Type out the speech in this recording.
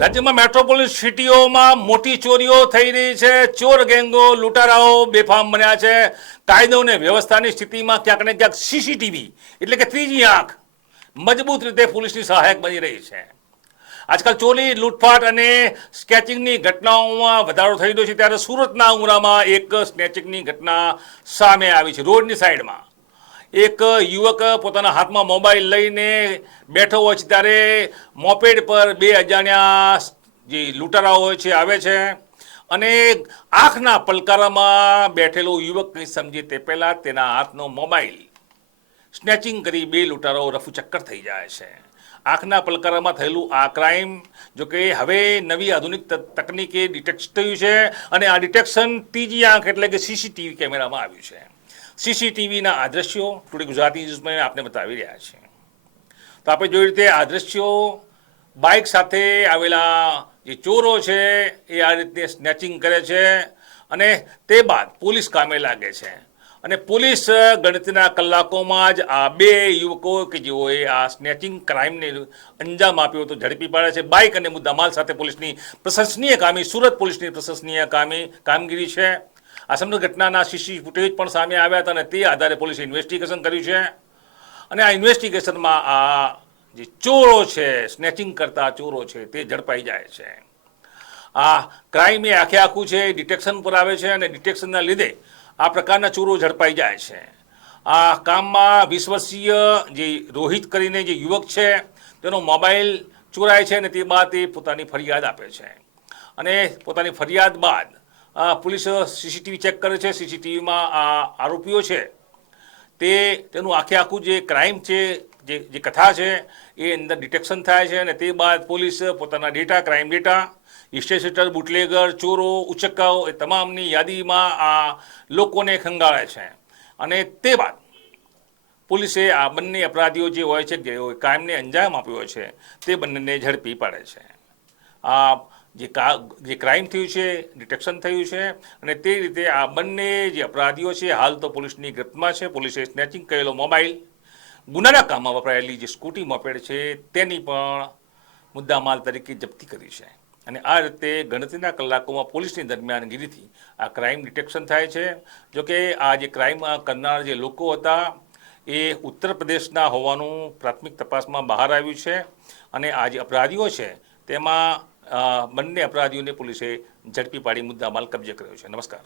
રાજ્યમાં મેટ્રોપોલિસ સિટીઓમાં મોટી ચોરીઓ થઈ રહી છે. ચોર ગેંગો લૂંટારાઓ બેફામ બન્યા છે. કાયદો અને વ્યવસ્થાની સ્થિતિમાં ક્યાંક ને ક્યાંક સીસીટીવી એટલે કે ત્રીજી આંખ મજબૂત રીતે પોલીસની સહાયક બની રહી છે. આજકાલ ચોરી, લૂંટફાટ અને સ્કેચિંગની ઘટનાઓમાં વધારો થઈ રહ્યો છે. ત્યારે સુરતના ઉમરામાં એક સ્નેચિંગની ઘટના સામે આવી છે. રોડની સાઈડમાં એક યુવક પોતાના હાથમાં મોબાઈલ લઈને બેઠો હોય છે ત્યારે મોપેડ પર બે અજાણ્યા જે લૂંટારાઓ હોય છે, આવે છે. અને આંખના પલકારામાં બેઠેલો યુવક કંઈ સમજે તે પહેલાં તેના હાથનો મોબાઈલ. સ્નેચિંગ કરી બે લૂંટારાઓ રફુ ચક્કર થઈ જાય છે. આંખના પલકારામાં થયેલું આ ક્રાઇમ, જો કે હવે નવી આધુનિક તકનીકે ડિટેક્ટ થયું છે અને આ ડિટેક્શન ત્રીજી આંખ એટલે કે સીસીટીવી કેમેરામાં આવ્યું છે. સીસીટીવીના આ દ્રશ્યો ટુડે ગુજરાતી ન્યૂઝમાં આપને બતાવી રહ્યા છે. તો આપણે જોઈ રીતે આ દ્રશ્યો બાઇક સાથે આવેલા જે ચોરો છે એ આ રીતે સ્નેચિંગ કરે છે અને તે બાદ પોલીસ કામે લાગે છે. અને પોલીસ ગણતરીના કલાકોમાં જ આ બે યુવકો કે જેઓએ આ સ્નેચિંગ ક્રાઇમને અંજામ આપ્યો હતો ઝડપી પાડે છે. બાઇક અને મુદ્દામાલ સાથે પોલીસની પ્રશંસનીય કામી, સુરત પોલીસની પ્રશંસનીય કામી કામગીરી છે. આ સમગ્ર ઘટનાના સીસી ફૂટેજ પણ સામે આવ્યા હતા અને તે આધારે પોલીસે ઇન્વેસ્ટિગેશન કર્યું છે. અને આ ઇન્વેસ્ટિગેશનમાં આ જે ચોરો છે સ્નેચિંગ કરતા ચોરો છે, તે ઝડપાઈ જાય છે. આ ક્રાઇમ એ આખે આખું છે ડિટેક્શન પર આવે છે અને ડિટેક્શનના લીધે આ પ્રકારના ચોરો ઝડપાઈ જાય છે. આ કામમાં વીસ જે રોહિત કરીને જે યુવક છે, તેનો મોબાઈલ ચોરાય છે અને તે બાદ તે પોતાની ફરિયાદ આપે છે. અને પોતાની ફરિયાદ બાદ પોલીસ સીસીટીવી ચેક કરે છે, સીસીટીવીમાં આ આરોપીઓ છે. તે તેનું આખે આખું જે ક્રાઇમ છે, જે જે કથા છે, એ અંદર ડિટેક્શન થાય છે અને તે બાદ પોલીસ પોતાના data crime data history sheeter bootlegger, ચોરો, ઉચક્કાઓ એ તમામની યાદીમાં આ લોકોને ખંગાળે છે. અને તે બાદ પોલીસે આ બંને અપરાધીઓ જે હોય છે, જે કાયમને અંજામ આપ્યો છે, તે બંનેને ઝડપી પાડે છે. આ જે કા, જે ક્રાઇમ થયું છે ડિટેક્શન થયું છે, અને તે રીતે આ બંને જે અપરાધીઓ છે, હાલ તો પોલીસની ગ્રિપમાં છે. પોલીસે સ્નેચિંગ કરેલો મોબાઈલ ગુનાના કામમાં વપરાયેલી જે સ્કૂટી મોપેડ છે, તેની પણ મુદ્દામાલ તરીકે જપ્તી કરી છે. અને આ રીતે ગણતરીના કલાકોમાં પોલીસની દરમિયાનગીરીથી આ ક્રાઇમ ડિટેક્શન થાય છે. જોકે આ જે ક્રાઇમ કરનાર જે લોકો હતા, એ ઉત્તર પ્રદેશના હોવાનું પ્રાથમિક તપાસમાં બહાર આવ્યું છે. અને આ જે અપરાધીઓ છે, તેમાં બંને અપરાધીઓને પોલીસે ઝડપી પાડી મુદ્દામાલ કબજે કર્યો છે. નમસ્કાર.